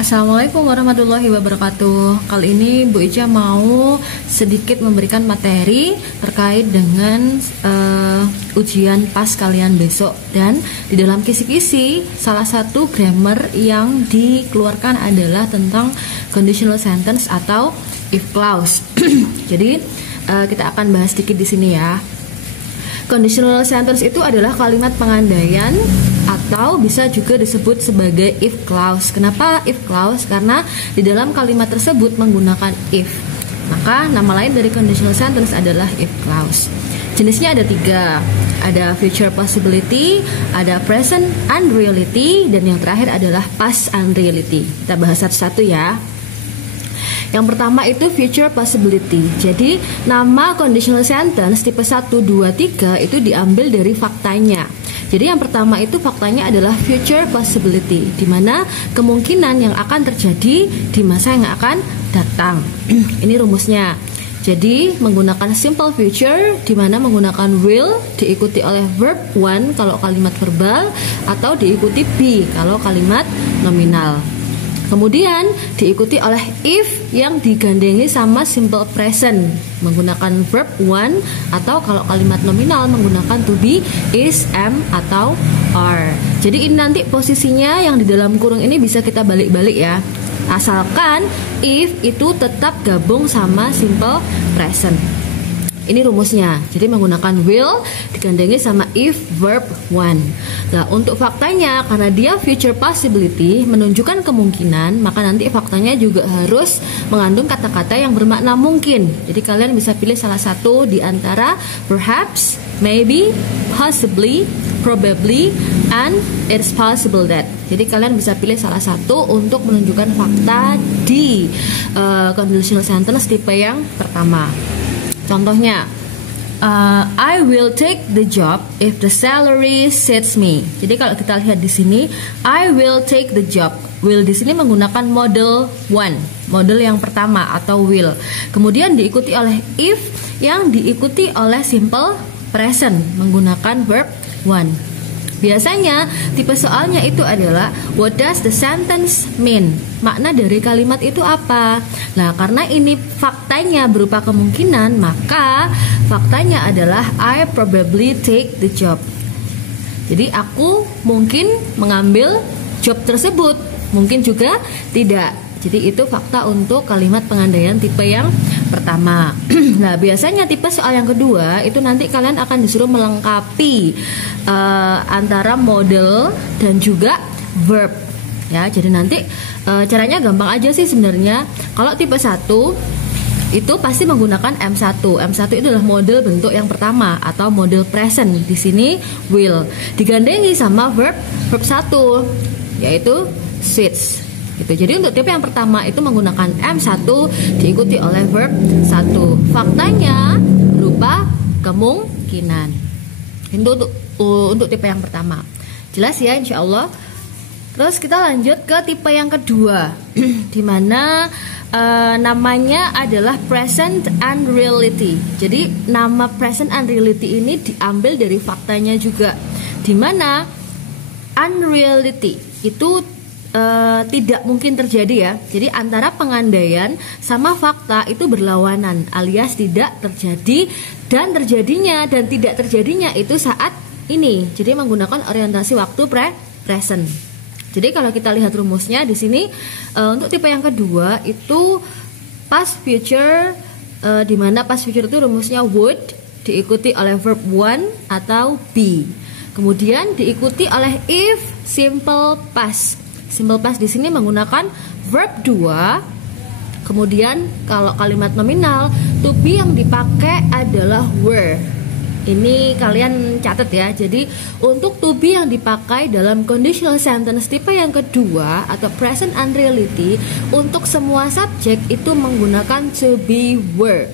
Assalamualaikum warahmatullahi wabarakatuh. Kali ini Bu Ica mau sedikit memberikan materi terkait dengan ujian pas kalian besok. Dan di dalam kisi-kisi salah satu grammar yang dikeluarkan adalah tentang conditional sentence atau if clause. Jadi kita akan bahas sedikit di sini ya. Conditional sentence itu adalah kalimat pengandaian atau bisa juga disebut sebagai if clause. Kenapa if clause? Karena di dalam kalimat tersebut menggunakan if. Maka nama lain dari conditional sentence adalah if clause. Jenisnya ada 3. Ada future possibility, ada present unreality, dan yang terakhir adalah past unreality. Kita bahas satu-satu ya. Yang pertama itu future possibility. Jadi nama conditional sentence tipe 1, 2, 3 itu diambil dari faktanya. Jadi yang pertama itu faktanya adalah future possibility, di mana kemungkinan yang akan terjadi di masa yang akan datang. Ini rumusnya. Jadi menggunakan simple future, di mana menggunakan will diikuti oleh verb one kalau kalimat verbal, atau diikuti be kalau kalimat nominal. Kemudian diikuti oleh if yang digandengi sama simple present menggunakan verb one, atau kalau kalimat nominal menggunakan to be, is, am, atau are. Jadi ini nanti posisinya yang di dalam kurung ini bisa kita balik-balik ya. Asalkan if itu tetap gabung sama simple present. Ini rumusnya. Jadi menggunakan will digandengi sama if verb one. Nah, untuk faktanya karena dia future possibility menunjukkan kemungkinan, maka nanti faktanya juga harus mengandung kata-kata yang bermakna mungkin. Jadi kalian bisa pilih salah satu di antara perhaps, maybe, possibly, probably, and it's possible that. Jadi kalian bisa pilih salah satu untuk menunjukkan fakta di conditional sentence tipe yang pertama. Contohnya, I will take the job if the salary suits me. Jadi kalau kita lihat di sini, I will take the job. Will di sini menggunakan model one, model yang pertama atau will. Kemudian diikuti oleh if yang diikuti oleh simple present menggunakan verb one. Biasanya tipe soalnya itu adalah what does the sentence mean? Makna dari kalimat itu apa? Nah, karena ini faktanya berupa kemungkinan, maka faktanya adalah I probably take the job. Jadi aku mungkin mengambil job tersebut, mungkin juga tidak. Jadi itu fakta untuk kalimat pengandaian tipe yang pertama. Nah, biasanya tipe soal yang kedua itu nanti kalian akan disuruh melengkapi antara model dan juga verb. Ya, jadi nanti caranya gampang aja sih sebenarnya. Kalau tipe 1 itu pasti menggunakan M1. M1 itu adalah model bentuk yang pertama atau model present. Di sini will digandengi sama verb 1 yaitu suits. Gitu. Jadi untuk tipe yang pertama itu menggunakan M1 diikuti oleh verb 1. Faktanya berupa kemungkinan. Untuk tipe yang pertama. Jelas ya insya Allah. Terus kita lanjut ke tipe yang kedua, di mana namanya adalah present unreality. Jadi nama present unreality ini diambil dari faktanya juga, di mana unreality itu tidak mungkin terjadi ya. Jadi antara pengandaian sama fakta itu berlawanan, alias tidak terjadi dan terjadinya dan tidak terjadinya itu saat ini. Jadi menggunakan orientasi waktu present. Jadi kalau kita lihat rumusnya di sini untuk tipe yang kedua itu past future, di mana past future itu rumusnya would diikuti oleh verb one atau be. Kemudian diikuti oleh if simple past. Simple past di sini menggunakan verb 2. Kemudian kalau kalimat nominal to be yang dipakai adalah were. Ini kalian catat ya. Jadi untuk to be yang dipakai dalam conditional sentence tipe yang kedua atau present unreality untuk semua subjek itu menggunakan to be were.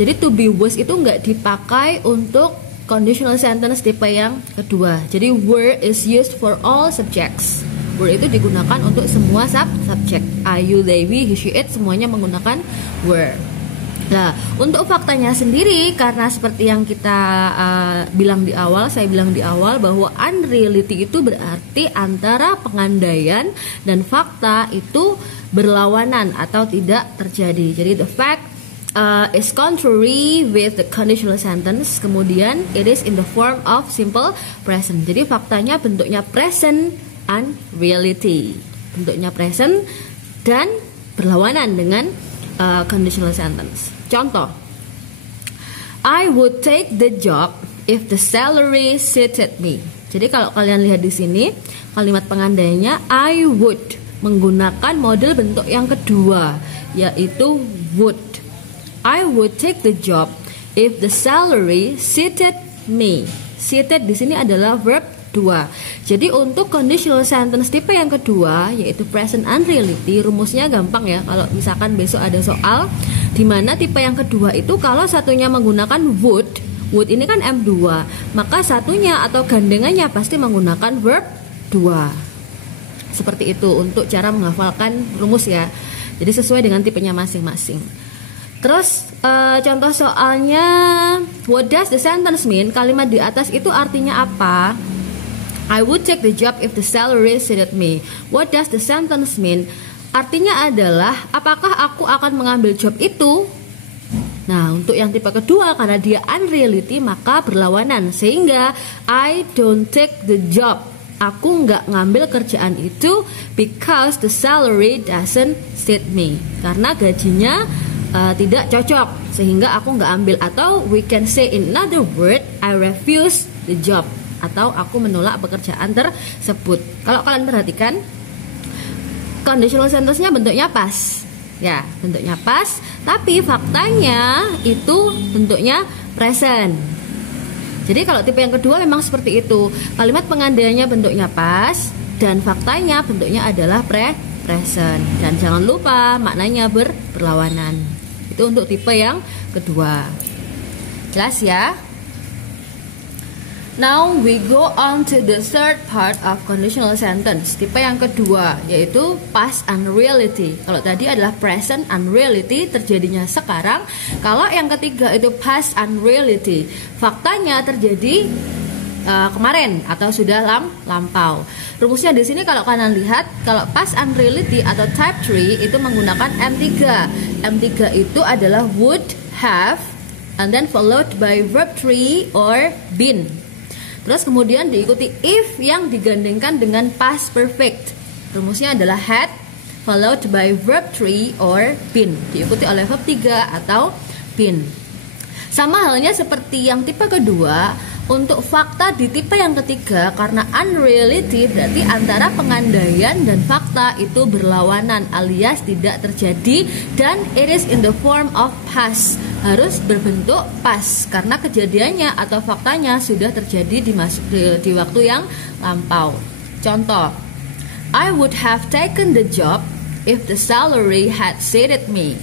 Jadi to be was itu nggak dipakai untuk conditional sentence tipe yang kedua. Jadi were is used for all subjects. Were itu digunakan untuk semua subjek. I, you, they, we, he, she, it semuanya menggunakan were. Nah, untuk faktanya sendiri, karena seperti yang kita saya bilang di awal bahwa unreality itu berarti antara pengandaian dan fakta itu berlawanan atau tidak terjadi. Jadi the fact is contrary with the conditional sentence, kemudian it is in the form of simple present. Jadi faktanya bentuknya present unreality, bentuknya present dan berlawanan dengan conditional sentence. Contoh, I would take the job if the salary suited me. Jadi kalau kalian lihat di sini, kalimat pengandainya I would menggunakan model bentuk yang kedua, yaitu would. I would take the job if the salary suited me. Suited di sini adalah verb 2. Jadi untuk conditional sentence tipe yang kedua, yaitu present unreality, rumusnya gampang ya. Kalau misalkan besok ada soal di mana tipe yang kedua itu kalau satunya menggunakan would ini kan M2, maka satunya atau gandengannya pasti menggunakan verb 2. Seperti itu untuk cara menghafalkan rumus ya. Jadi sesuai dengan tipenya masing-masing. Terus contoh soalnya, what does the sentence mean? Kalimat di atas itu artinya apa? I would take the job if the salary suited me. What does the sentence mean? Artinya adalah apakah aku akan mengambil job itu? Nah, untuk yang tipe kedua karena dia unreality maka berlawanan, sehingga I don't take the job. Aku nggak ngambil kerjaan itu because the salary doesn't suit me. Karena gajinya tidak cocok, sehingga aku nggak ambil. Atau we can say in another word, I refuse the job, atau aku menolak pekerjaan tersebut. Kalau kalian perhatikan, conditional sentence-nya bentuknya pas. Ya, bentuknya pas, tapi faktanya itu bentuknya present. Jadi kalau tipe yang kedua memang seperti itu. Kalimat pengandaiannya bentuknya pas dan faktanya bentuknya adalah present. Dan jangan lupa maknanya berlawanan. Itu untuk tipe yang kedua. Jelas ya? Now we go on to the third part of conditional sentence. Tipe yang kedua yaitu past unreality. Kalau tadi adalah present unreality, terjadinya sekarang. Kalau yang ketiga itu past unreality, faktanya terjadi kemarin atau sudah lampau. Rumusnya di sini kalau kalian lihat, kalau past unreality atau type 3 itu menggunakan M3. M3 itu adalah would, have, and then followed by verb 3 or been. Terus kemudian diikuti if yang digandengkan dengan past perfect. Rumusnya adalah had followed by verb 3 or been, diikuti oleh verb 3 atau been. Sama halnya seperti yang tipe kedua, untuk fakta di tipe yang ketiga karena unreality berarti antara pengandaian dan fakta itu berlawanan alias tidak terjadi, dan it is in the form of past, harus berbentuk past karena kejadiannya atau faktanya sudah terjadi di waktu yang lampau. Contoh, I would have taken the job if the salary had suited me.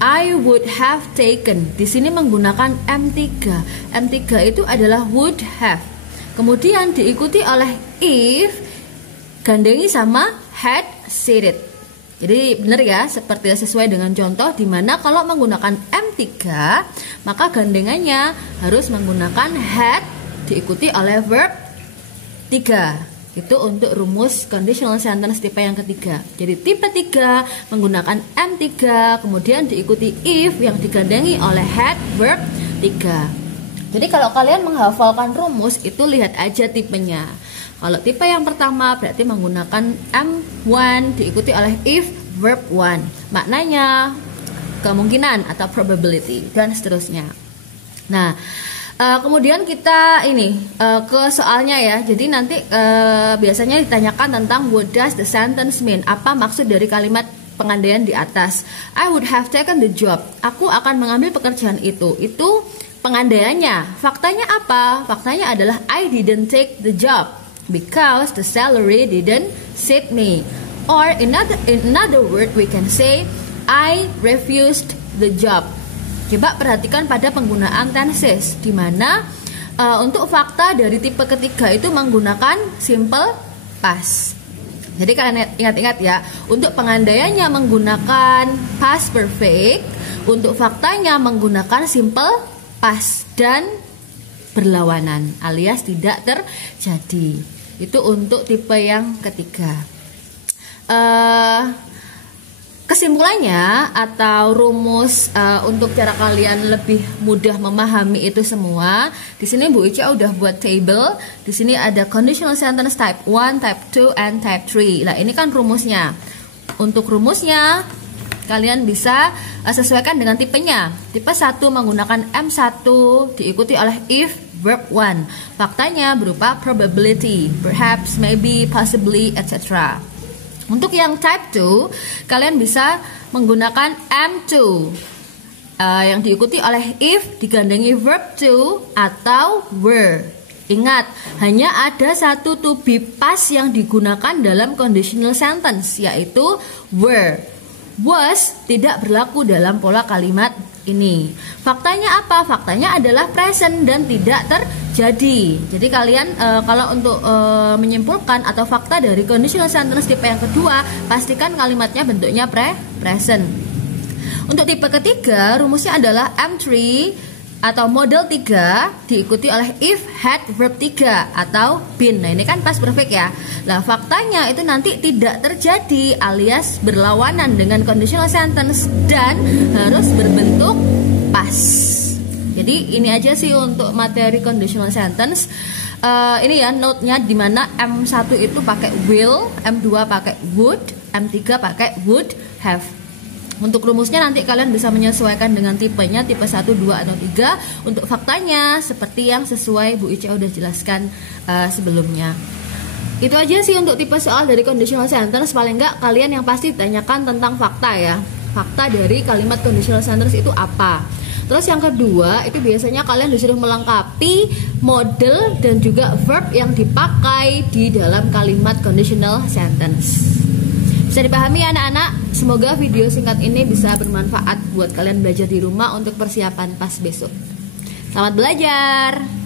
I would have taken, di sini menggunakan M3. M3 itu adalah would have. Kemudian diikuti oleh if, gandengi sama had said it. Jadi benar ya, seperti sesuai dengan contoh di mana kalau menggunakan M3 maka gandengannya harus menggunakan had diikuti oleh verb 3. Itu untuk rumus conditional sentence tipe yang ketiga. Jadi tipe 3 menggunakan M3 kemudian diikuti if yang digandengi oleh had verb 3. Jadi kalau kalian menghafalkan rumus itu lihat aja tipenya. Kalau tipe yang pertama berarti menggunakan M1 diikuti oleh if verb 1. Maknanya kemungkinan atau probability dan seterusnya. Nah, kemudian kita ke soalnya ya. Jadi nanti biasanya ditanyakan tentang what does the sentence mean? Apa maksud dari kalimat pengandaian di atas? I would have taken the job. Aku akan mengambil pekerjaan itu. Itu pengandaiannya. Faktanya apa? Faktanya adalah I didn't take the job because the salary didn't suit me. Or in another word we can say I refused the job. Coba perhatikan pada penggunaan tenses, di mana untuk fakta dari tipe ketiga itu menggunakan simple past. Jadi kalian ingat-ingat ya, untuk pengandaiannya menggunakan past perfect, Untuk faktanya menggunakan simple past dan berlawanan alias tidak terjadi. Itu untuk tipe yang ketiga. Kesimpulannya atau rumus untuk cara kalian lebih mudah memahami itu semua, di sini Bu Ica udah buat table. Di sini ada conditional sentence type 1, type 2, and type 3. Nah, ini kan rumusnya. Untuk rumusnya kalian bisa sesuaikan dengan tipenya. Tipe 1 menggunakan M1 diikuti oleh if, verb 1. Faktanya berupa probability, perhaps, maybe, possibly, etc. Untuk yang type 2, kalian bisa menggunakan M2 yang diikuti oleh if digandengin verb to atau were. Ingat, hanya ada satu to be past yang digunakan dalam conditional sentence, yaitu were. Was tidak berlaku dalam pola kalimat ini. Faktanya apa? Faktanya adalah present dan tidak terjadi. Jadi kalian kalau untuk menyimpulkan atau fakta dari conditional sentence tipe yang kedua, pastikan kalimatnya bentuknya present. Untuk tipe ketiga, rumusnya adalah M3 atau model 3 diikuti oleh if, had, verb 3 atau been. Nah, ini kan past perfect ya. Nah, faktanya itu nanti tidak terjadi alias berlawanan dengan conditional sentence dan harus berbentuk past. Jadi ini aja sih untuk materi conditional sentence. Ini ya note-nya di mana M1 itu pakai will, M2 pakai would, M3 pakai would have. Untuk rumusnya nanti kalian bisa menyesuaikan dengan tipenya, tipe 1, 2, atau 3. Untuk faktanya seperti yang sesuai Bu Ica udah jelaskan sebelumnya. Itu aja sih untuk tipe soal dari conditional sentence. Paling enggak kalian yang pasti ditanyakan tentang fakta ya. Fakta dari kalimat conditional sentence itu apa. Terus yang kedua, itu biasanya kalian disuruh melengkapi model dan juga verb yang dipakai di dalam kalimat conditional sentence. Bisa dipahami ya anak-anak? Semoga video singkat ini bisa bermanfaat buat kalian belajar di rumah untuk persiapan pas besok. Selamat belajar!